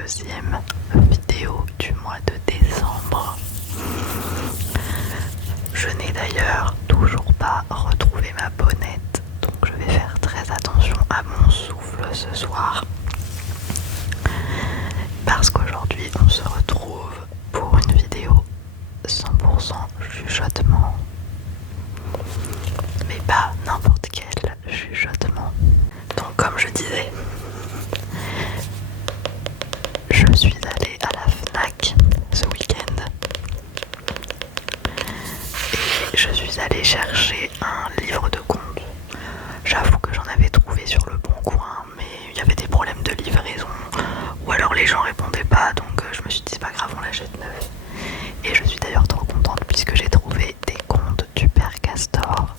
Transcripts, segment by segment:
deuxième vidéo du mois de décembre. Je n'ai d'ailleurs toujours pas retrouvé ma bonnette, donc je vais faire très attention à mon souffle ce soir. Parce qu'aujourd'hui on se retrouve pour une vidéo 100% chuchotement. Mais pas n'importe quel chuchotement. Donc comme je disais, je suis allée à la FNAC ce week-end et je suis allée chercher un livre de contes. J'avoue que j'en avais trouvé sur le bon coin, mais il y avait des problèmes de livraison ou alors les gens répondaient pas, donc je me suis dit c'est pas grave, on l'achète neuf. Et je suis d'ailleurs trop contente puisque j'ai trouvé des contes du Père Castor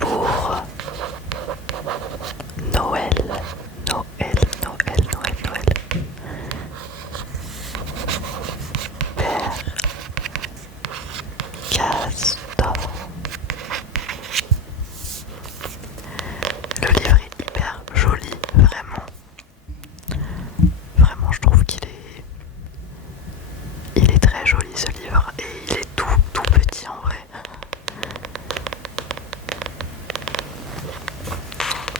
pour Noël. Noël. Père Castor. Le livre est hyper joli, vraiment. Vraiment, je trouve il est très joli ce livre et il est tout petit en vrai.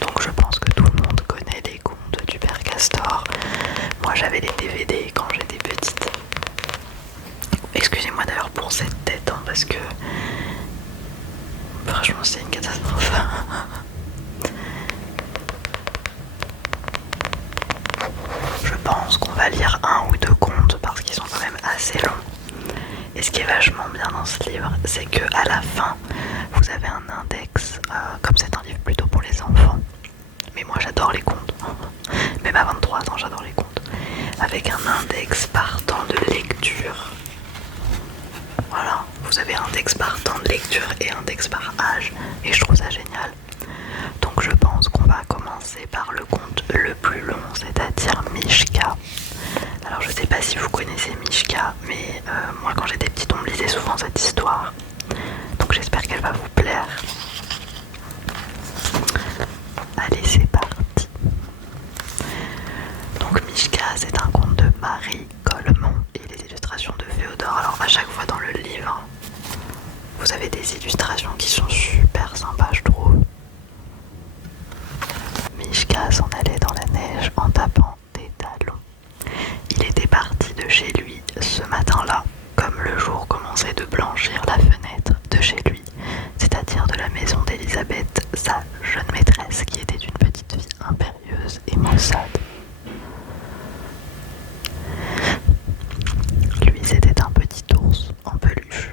Donc je pense que tout le monde connaît les contes du Père Castor. Moi j'avais les DVD quand j'étais petite. Excusez-moi d'ailleurs pour cette tête, hein, parce que franchement c'est une catastrophe. Je pense qu'on va lire un ou deux contes parce qu'ils sont quand même assez longs. Et ce qui est vachement bien dans ce livre, c'est que à la fin, vous avez un index, comme c'est un livre plutôt pour les enfants. Mais moi j'adore les contes, même à 23 ans j'adore les contes. Avec un index par temps de lecture. Voilà, vous avez un index par temps de lecture et un index par âge. Et je trouve ça génial. Donc je pense qu'on va commencer par le conte le plus long, c'est-à-dire Mishka. Alors je sais pas si vous connaissez Mishka, mais moi quand j'étais petite on me lisait souvent cette histoire. Donc j'espère qu'elle va vous plaire. Allez, c'est parti. Donc Mishka, c'est un conte de Marie Coleman et les illustrations de Féodor. Alors à chaque fois dans le livre, vous avez des illustrations qui sont super sympas, je trouve. Mishka s'en allait dans la neige en tapant des talons. Il était parti de chez lui ce matin-là, comme le jour commençait de blanchir la fenêtre de chez lui, c'est-à-dire de la maison d'Elisabeth, sa jeune maîtresse qui était une petite fille impérieuse et maussade. Lui, c'était un petit ours en peluche,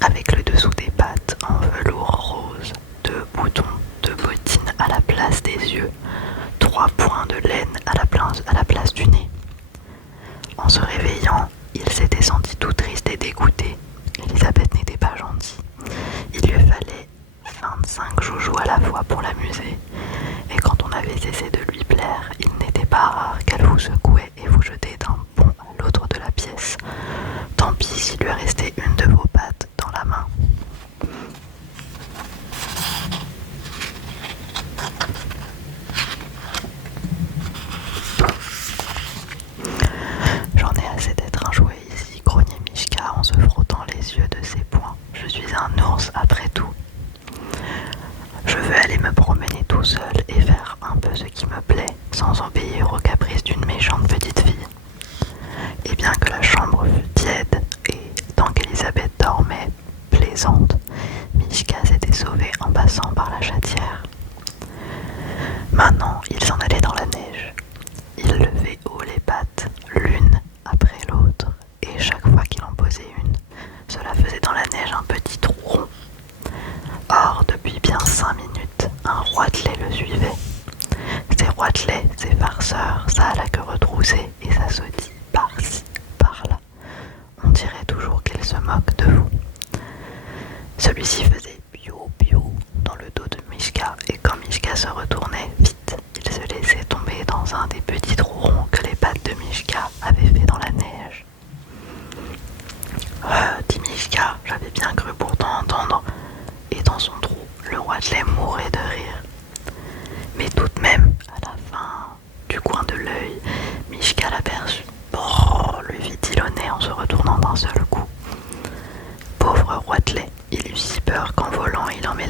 avec le dessous des pattes en velours rose, 2 boutons de bottines à la place des yeux, 3 points de laine à la place du nez. En se réveillant, il s'était senti tout triste et dégoûté. Elisabeth n'était pas gentille. Il lui fallait 25 joujoux à la fois pour l'amuser. Et quand on avait cessé de lui plaire, il n'était pas rare qu'elle vous secouait et vous jetait d'un bond à l'autre de la pièce. Tant pis s'il lui restait une de vos pattes dans la main. J'en ai assez d'être un jouet ici, grognait Mishka en se frottant les yeux de ses poings. Je suis un ours après tout. Je veux aller me promener tout seul et faire un peu ce qui me plaît, sans obéir aux caprices d'une méchante petite fille. Et bien que la chambre fût tiède, et tant qu'Elisabeth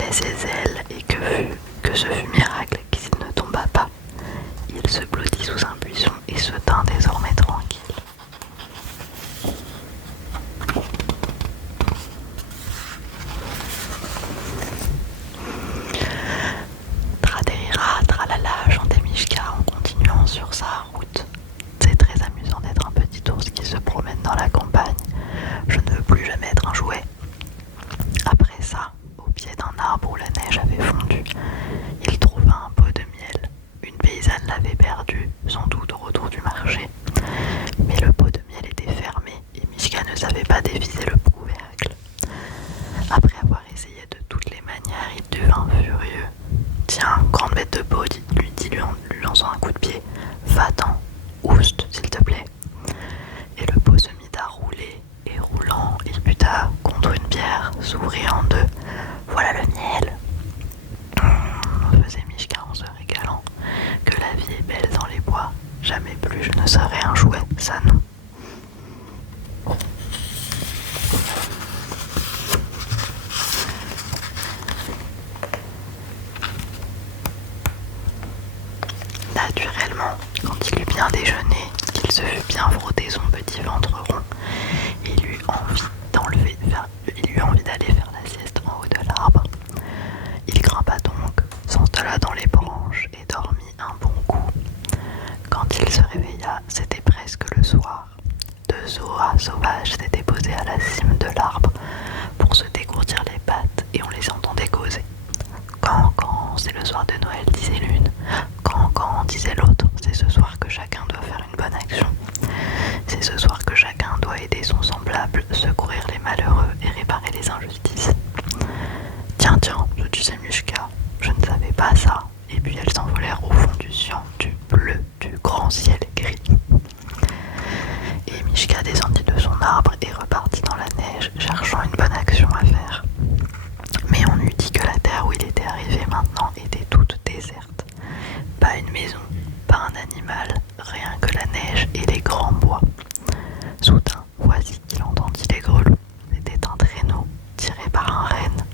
déployait ses ailes et que ce fut miracle qu'il ne tomba pas. Il se blottit sous un buisson et se tint désormais tranquille. Tradérira, tralala, chantait Mishka en continuant sur sa route. C'est très amusant d'être un petit ours qui se promène dans la campagne. Je ne veux plus jamais être un jouet. Après ça, au pied d'un arbre où la neige avait fondu, il trouva un pot de miel. Une paysanne l'avait perdu, sans doute au retour du marché. Mais le pot de miel était fermé et Mishka ne savait pas dévisser le couvercle. Après avoir essayé de toutes les manières, il devint furieux. Tiens, grande bête de peau, lui lui lançant un coup de pied. Va-t'en, ouste, s'il te plaît. Et le pot se mit à rouler, et roulant, il buta contre une pierre, s'ouvrit en deux. Voilà le miel, faisait Mishka en se régalant. Que la vie est belle dans les bois. Jamais plus je ne serai un jouet, ça non. Naturellement, quand il eut bien déjeuné, qu'il se fut bien frotté son petit ventre rond, il eut envie d'aller faire la sieste en haut de l'arbre. Il grimpa donc, s'installa dans les branches et dormit un bon coup. Quand il se réveilla, c'était presque le soir. Deux oies sauvages s'étaient posées à la cime de l'arbre pour se dégourdir les pattes et on les entendait causer. Quand, c'est le soir de Noël, disait l'une. Quand, disait l'autre, c'est ce soir que chacun doit faire une bonne action. C'est ce soir que chacun doit aider son semblable, secourir les malheureux et réparer les injustices. Tiens, se disait Mishka, je ne savais pas ça. Et puis elles s'envolèrent au fond du ciel, du bleu, du grand ciel gris. Et Mishka descendit de son arbre et repartit dans la neige, cherchant une bonne action à faire. Mais on eût dit que la terre où il était arrivé maintenant était toute déserte. Pas une maison, pas un animal, rien que la neige et les grands bois. Soudain, voici qu'il entendit les grelots. C'était un traîneau tiré par un renne.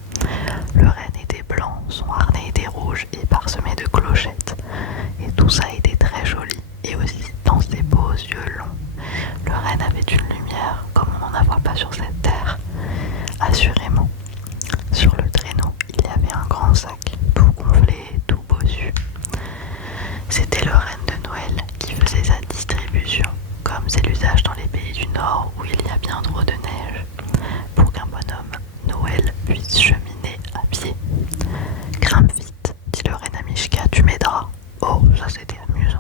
Le renne était blanc, son harnais était rouge et parsemé de clochettes. Et tout ça était très joli, et aussi dans ses beaux yeux longs. Le renne avait une lumière comme on n'en voit pas sur cette terre. Assurément, sur le traîneau, il y avait un grand sac, tout gonflé et tout bossu. C'était le renne de Noël qui faisait sa distribution, comme c'est l'usage dans les pays du Nord où il y a bien trop de neige, pour qu'un bonhomme Noël puisse cheminer à pied. Grimpe vite, dit le renne à Mishka, tu m'aideras. Oh, ça c'était amusant.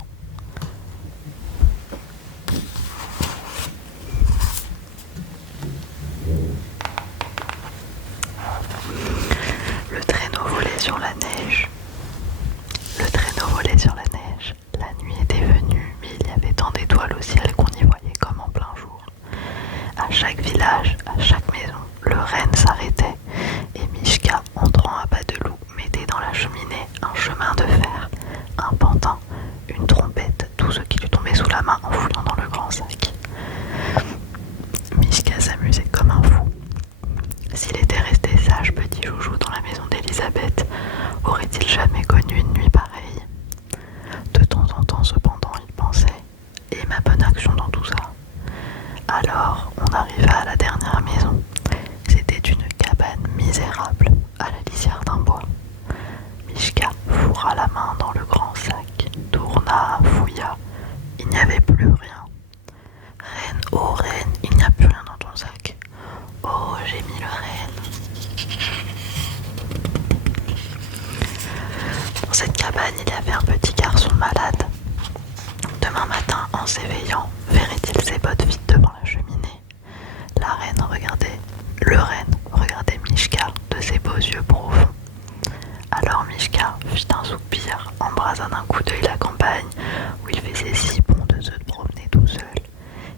Le traîneau volait sur la neige. La nuit était venue, mais il y avait tant d'étoiles au ciel qu'on y voyait comme en plein jour. À chaque village, à chaque maison, le renne s'arrêtait et Mishka, entrant à pas de loup, mettait dans la cheminée un chemin de fer, un pantin, une trompette, tout ce qui lui tombait sous la main en fouillant dans le grand sac. Mishka s'amusait comme un fou. S'il était resté sage, petit joujou, dans la maison d'Elisabeth, aurait-il jamais connu une nuit pareille? De temps en temps, cependant, il pensait « Et ma bonne action dans tout ça ?» Alors, on arriva à la dernière maison. C'était une cabane misérable, à la lisière d'un bois. Mishka fourra la main dans le grand sac, tourna, fouilla. Il n'y avait plus rien. Reine, oh reine, il n'y a plus rien dans ton sac. Oh, j'ai mis le renne. Dans cette cabane, il y avait un petit garçon malade. Demain matin, en s'éveillant, verrait-il ses bottes vides devant la cheminée? Le renne regardait Mishka de ses beaux yeux profonds. Alors Mishka fit un soupir, embrasa d'un coup d'œil la campagne où il faisait si bon de se promener tout seul,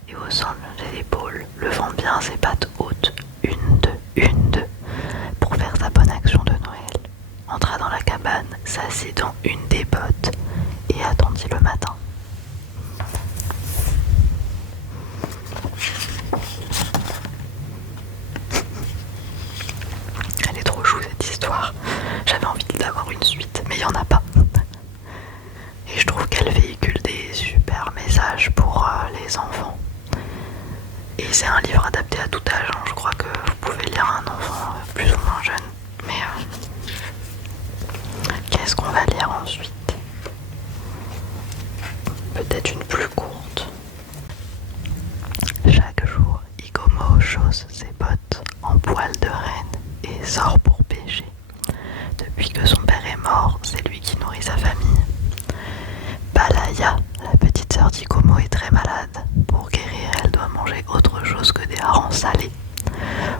et haussant les épaules, levant bien ses pattes hautes, une, deux, pour faire sa bonne action de Noël, entra dans la cabane, s'assit dans une des bottes et attendit le matin. Elle est trop chou cette histoire. les enfants. Et c'est un livre adapté à tout âge, hein. Je crois que vous pouvez lire à un enfant plus ou moins jeune. Mais qu'est-ce qu'on va lire ensuite? Peut-être une plus courte. Chaque jour, Ikomo chausse ses bottes en poil de renne et sort pour pêcher. Depuis que son père est mort, c'est lui qui nourrit sa famille. Balaya, la petite sœur d'Ikomo, est très malade. Pour guérir, elle doit manger autre chose que des harengs salés.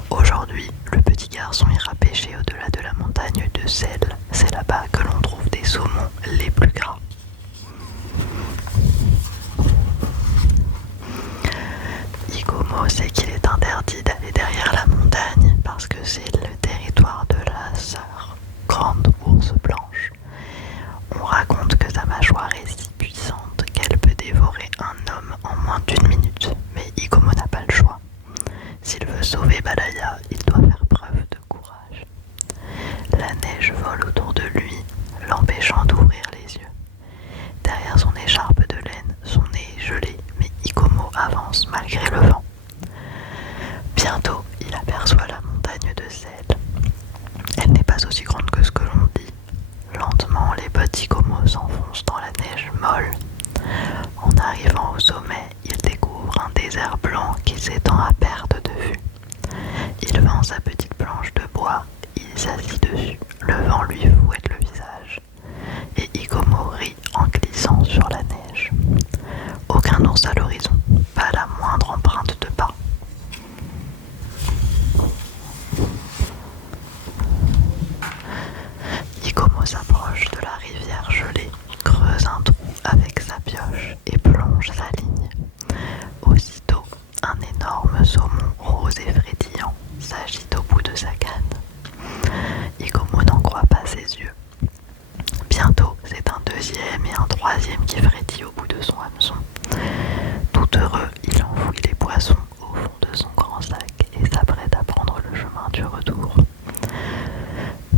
Aujourd'hui, le petit garçon ira pêcher au-delà de la montagne de sel. C'est là-bas que l'on trouve des saumons les plus gras. Ikomo sait qu'il est interdit d'aller derrière la montagne parce que c'est le territoire de la sœur, grande ours blanche. On raconte que sa mâchoire est si puissante qu'elle peut dévorer un homme en moins d'1 minute, mais Ikomo n'a pas le choix. S'il veut sauver Balaya, il doit faire preuve de courage. La neige vole autour de lui, l'empêchant d'ouvrir les yeux. Derrière son écharpe de laine, son nez est gelé, mais Ikomo avance malgré le vent. Bientôt, il aperçoit la montagne de sel. Elle n'est pas aussi grande que ce que l'on dit. Lentement, les bottes d'Ikomo s'enfoncent dans la neige molle. En arrivant au sommet, il découvre un désert blanc qui s'étend à perte de vue. Il vend sa petite planche de bois, il s'assit dessus, le vent lui fouette le visage. Et Ikomo rit en glissant sur la neige. Aucun ours à l'horizon, pas la moindre empreinte de pas. Ikomo s'approche de la rivière gelée, creuse un trou avec sa pioche et plonge sa ligne. Aussitôt, un énorme saumon rose et frétillant s'agite au bout de sa canne. Ikomo n'en croit pas ses yeux. Bientôt, c'est un deuxième et un troisième qui frétillent au bout de son hameçon. Tout heureux, il enfouit les poissons au fond de son grand sac et s'apprête à prendre le chemin du retour.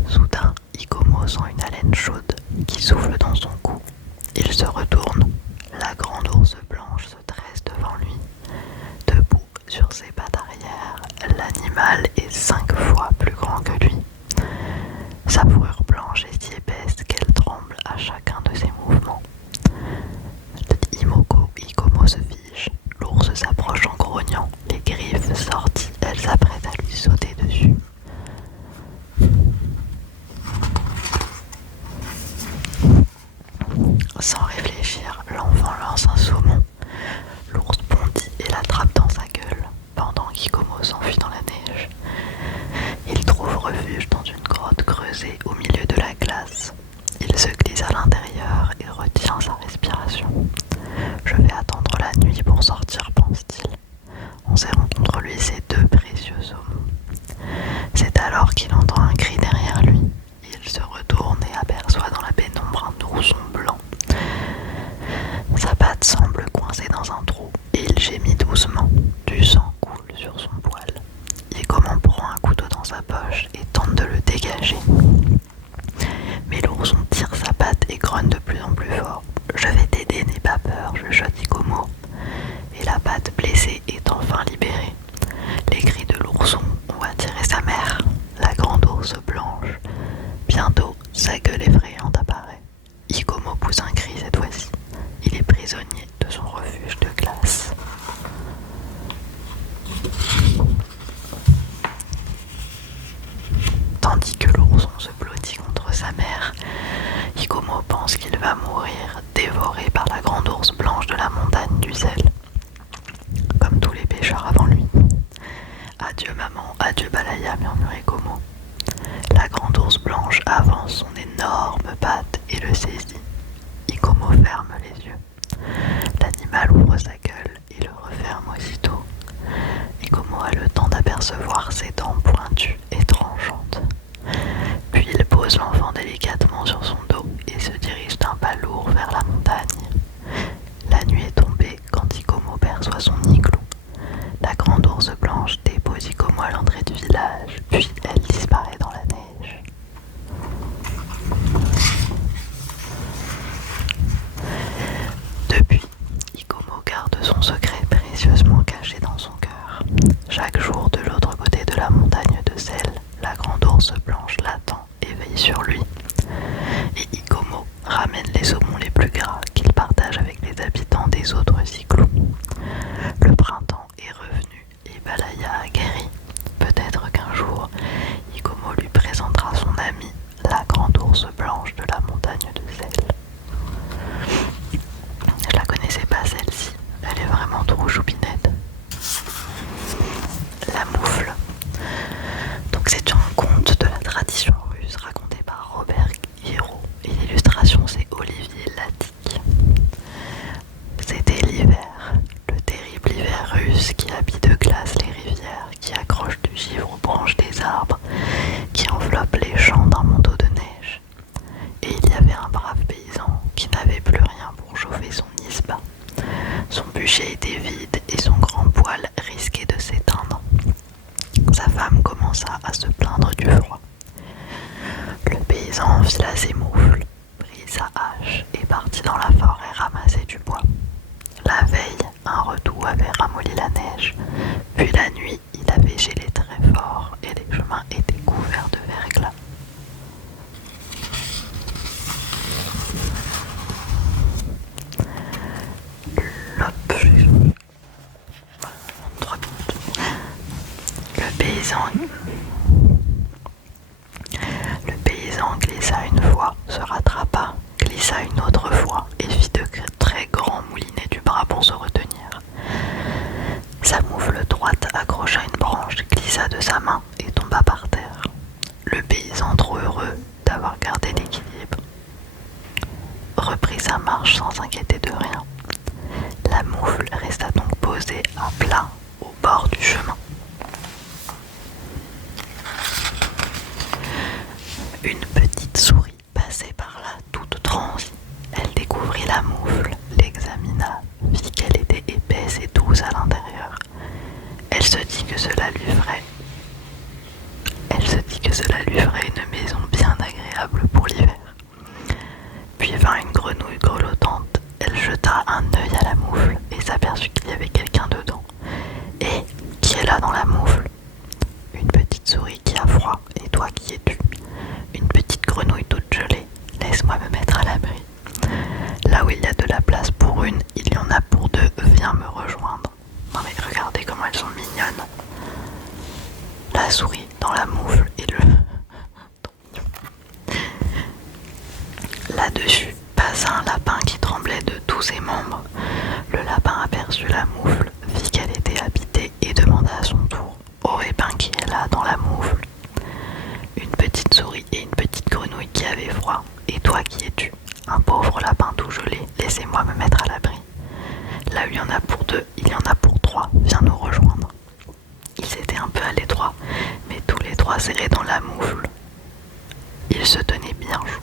Soudain, Ikomo sent une haleine chaude qui souffle dans son cou. Il se retourne. La grande ours blanche se dresse devant lui. Debout sur ses pattes arrière, l'animal est 5 fois plus grand que lui. Sa fourrure blanche est si épaisse qu'elle tremble à chacun de ses mouvements. Ikomo se fige. L'ours s'approche en grognant. Les griffes sorties, elle s'apprête à lui sauter dessus. Sans réfléchir, l'enfant lance un saumon. L'ours bondit et l'attrape dans sa gueule, pendant qu'Ikomo s'enfuit dans la neige. Il trouve refuge dans une grotte creusée au milieu de la glace. Il se glisse à l'intérieur et retient sa respiration. Je vais attendre la nuit pour sortir, pense-t-il, en serrant contre lui ses 2 précieux saumons. C'est alors qu'il entend un cri derrière lui. Il se retourne et aperçoit dans la pénombre un ourson blanc. Sa patte semble coincée dans un trou et il gémit doucement. Du sang coule sur son poil. Ikomo prend un couteau dans sa poche et tente de le dégager. Mais l'ourson tire sa patte et grogne de plus en plus fort. « Je vais t'aider, n'aie pas peur, chuchote Ikomo. » Et la patte blessée est enfin libérée. Les cris de l'ourson ont attiré sa mère, la grande ours blanche. Bientôt, sa gueule effrayante apparaît. Ikomo pousse un cri cette fois-ci. Il est prisonnier de son refuge de glace. Tandis que l'ourson se blottit contre sa mère, Ikomo pense qu'il va mourir, dévoré par la grande ours blanche de la montagne du sel, comme tous les pêcheurs avant lui. Adieu maman, adieu Balaya, murmure Ikomo. La grande ours blanche avance son énorme patte et le saisit. Ikomo ferme les yeux. L'animal ouvre sa gueule et le referme aussitôt. Ikomo a le temps d'apercevoir ses dents pointues et tranchantes. Puis il pose l'enfant délicatement sur son dos et se dirige d'un pas lourd vers la montagne. La nuit est tombée quand Ikomo perçoit son igloo. La grande ours blanche dépose Ikomo à l'entrée du village, puis elle disparaît dans la neige. Depuis, Ikomo garde de son secret précieusement caché dans son cœur. Chaque jour, de l'autre côté de la montagne de sel, la grande ours blanche l'attend et veille sur lui. Et Ikomo ramène les saumons les plus gras qu'il partage avec les habitants des autres igloos. Le printemps est revenu et Balaya a guéri. Peut-être qu'un jour, Ikomo lui présentera son amie, la grande ours blanche de la montagne de sel. Je la connaissais pas celle-ci, elle est vraiment trop choupinette. La moufle. Donc c'est un conte de la tradition russe raconté par Robert Guiraud et l'illustration c'est Olivier Latic. C'était l'hiver, le terrible hiver russe qui habille de glace les rivières, qui accroche du givre aux branches des arbres, qui enveloppe les champs d'un manteau de neige. Et il y avait un brave paysan qui n'avait plus rien pour chauffer son isba. Son bûcher était vide et son grand poêle risquait de s'éteindre. Sa femme commença à se plaindre du froid. Le paysan enfila ses moufles, prit sa hache et partit dans la forêt ramasser du bois. La veille, un redout avait ramolli la neige, puis la nuit, il avait gelé très fort et les chemins étaient couverts de verglas. Le paysan glissa une fois, se rattrapa, glissa une autre fois et fit de très grands moulinets du bras pour se retenir. Sa moufle droite accrocha une branche, glissa de sa main et tomba par terre. Le paysan, trop heureux d'avoir gardé l'équilibre, reprit sa marche sans s'inquiéter de rien. La moufle resta donc posée à plat au bord du chemin. Une petite souris passait par là toute transie. Elle découvrit la moufle, l'examina, vit qu'elle était épaisse et douce à l'intérieur. Elle se dit que cela lui ferait une maison bien agréable pour l'hiver. Puis vint une grenouille grelottante. Elle jeta un œil à la moufle et s'aperçut qu'il y avait quelqu'un dedans. Et qui est là dans la moufle? Une petite souris qui a froid. Et toi, qui es-tu? Une petite grenouille toute gelée. Laisse-moi me mettre à l'abri. Là où il y a de la place pour une, il y en a pour deux. Viens me rejoindre. Non mais regardez comment elles sont mignonnes. La souris dans la moufle et le... Là-dessus passa un lapin qui tremblait de tous ses membres. Le lapin aperçut la moufle, vit qu'elle était habitée et demanda à son tour: oh, et ben qui est là dans la moufle? Une petite souris et une petite grenouille qui avaient froid. Et toi, qui es-tu? Un pauvre lapin tout gelé. Laissez-moi me mettre à l'abri. Là où il y en a pour deux, il y en a pour trois. Viens nous rejoindre. Ils étaient un peu à l'étroit, mais tous les trois serrés dans la moufle. Ils se tenaient bien chaud.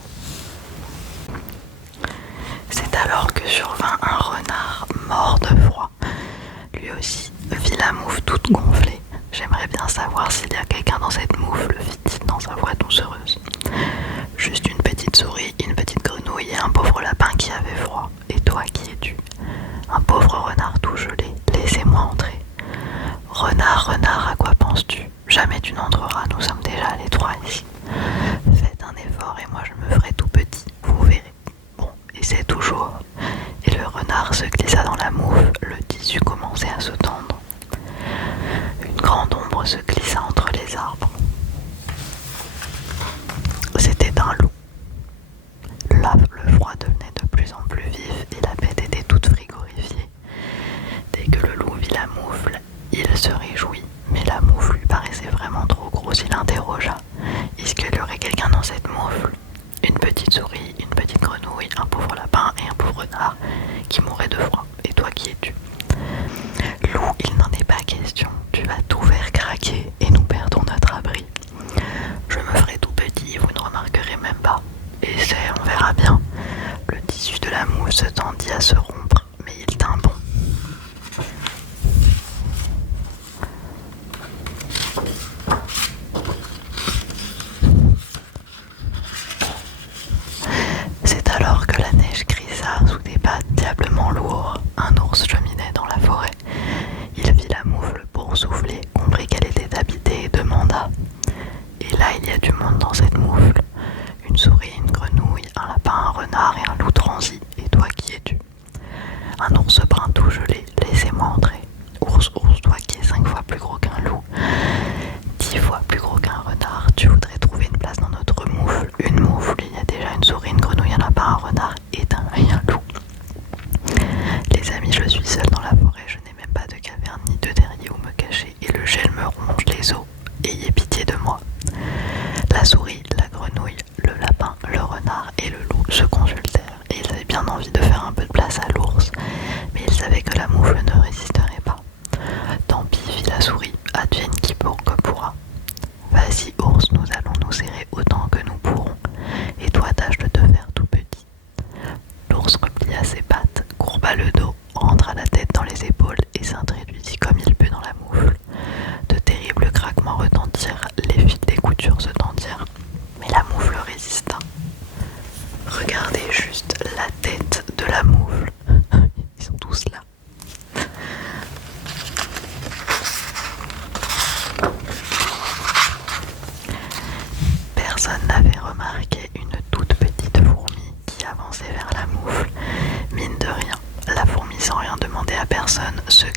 C'est alors que survint un renard mort de froid. Lui aussi vit la moufle toute gonflée. J'aimerais bien savoir s'il y a quelqu'un dans cette moufle, fit-il dans sa voix doucereuse. Juste une petite souris, une petite grenouille et un pauvre lapin qui avait froid. Et toi, qui es-tu? Un pauvre renard tout gelé. Laissez-moi entrer. Renard, renard, à quoi penses-tu? Jamais tu n'entreras, nous sommes déjà les trois ici. Faites un effort et moi je me ferai tout petit, vous verrez. Bon, essaie toujours. Et le renard se glissa dans la moufle, le tissu commençait à se tendre. Une grande ombre se glissa entre les arbres. C'était un loup. Là, le froid devenait de plus en plus vif et la bête était toute frigorifiée. Dès que le loup vit la moufle, il se réjouit, mais la moufle lui paraissait vraiment trop grosse. Il interrogea: est-ce qu'il y aurait quelqu'un dans cette moufle? Une petite souris, une petite grenouille, un pauvre lapin et un pauvre renard qui mourraient de froid. Et toi, qui es-tu? Loup, il n'en est pas question. Tu vas tout faire craquer et nous perdons notre abri. Je me ferai tout petit, vous ne remarquerez même pas. Essaie, on verra bien. Le tissu de la moufle se tendit à se rompre, mais il tint bon. C'est alors que la neige grisa sous des pas diablement lourds. Un ours cheminait dans la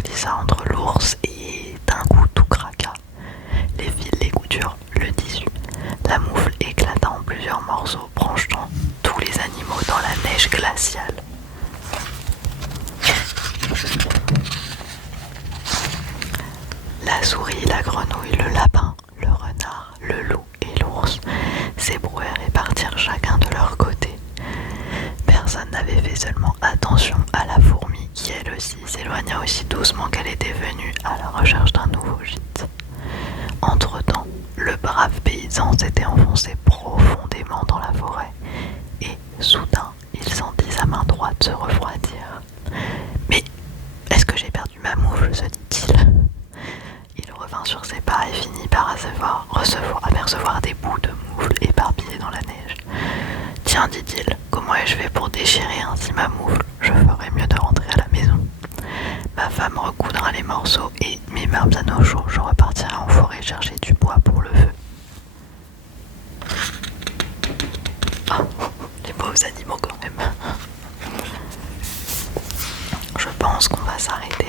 dit ça entre l'ours et d'un coup tout craqua. Les fils, les coutures, le tissu. La moufle éclata en plusieurs morceaux, projetant tous les animaux dans la neige glaciale. La souris, la grenouille, le lapin, le renard, le loup et l'ours s'ébrouèrent et partirent chacun de leur côté. Personne n'avait fait seulement attention à la fourmi qui elle aussi s'éloigna aussi doucement qu'elle était venue à la recherche d'un nouveau gîte. Entre-temps, le brave paysan s'était enfoncé profondément dans la forêt et soudain il sentit sa main droite se refroidir. « Mais est-ce que j'ai perdu ma moufle ?» se dit-il. Il revint sur ses pas et finit par apercevoir des bouts de moufle éparpillés dans la neige. « Tiens, dit-il, comment ai-je fait pour déchirer ainsi ma moufle? Je ferais mieux de rentrer à la maison. Ma femme recoudra les morceaux et, mes mains bien au chaud, je repartirai en forêt chercher du bois pour le feu. » Ah, les pauvres animaux quand même. Je pense qu'on va s'arrêter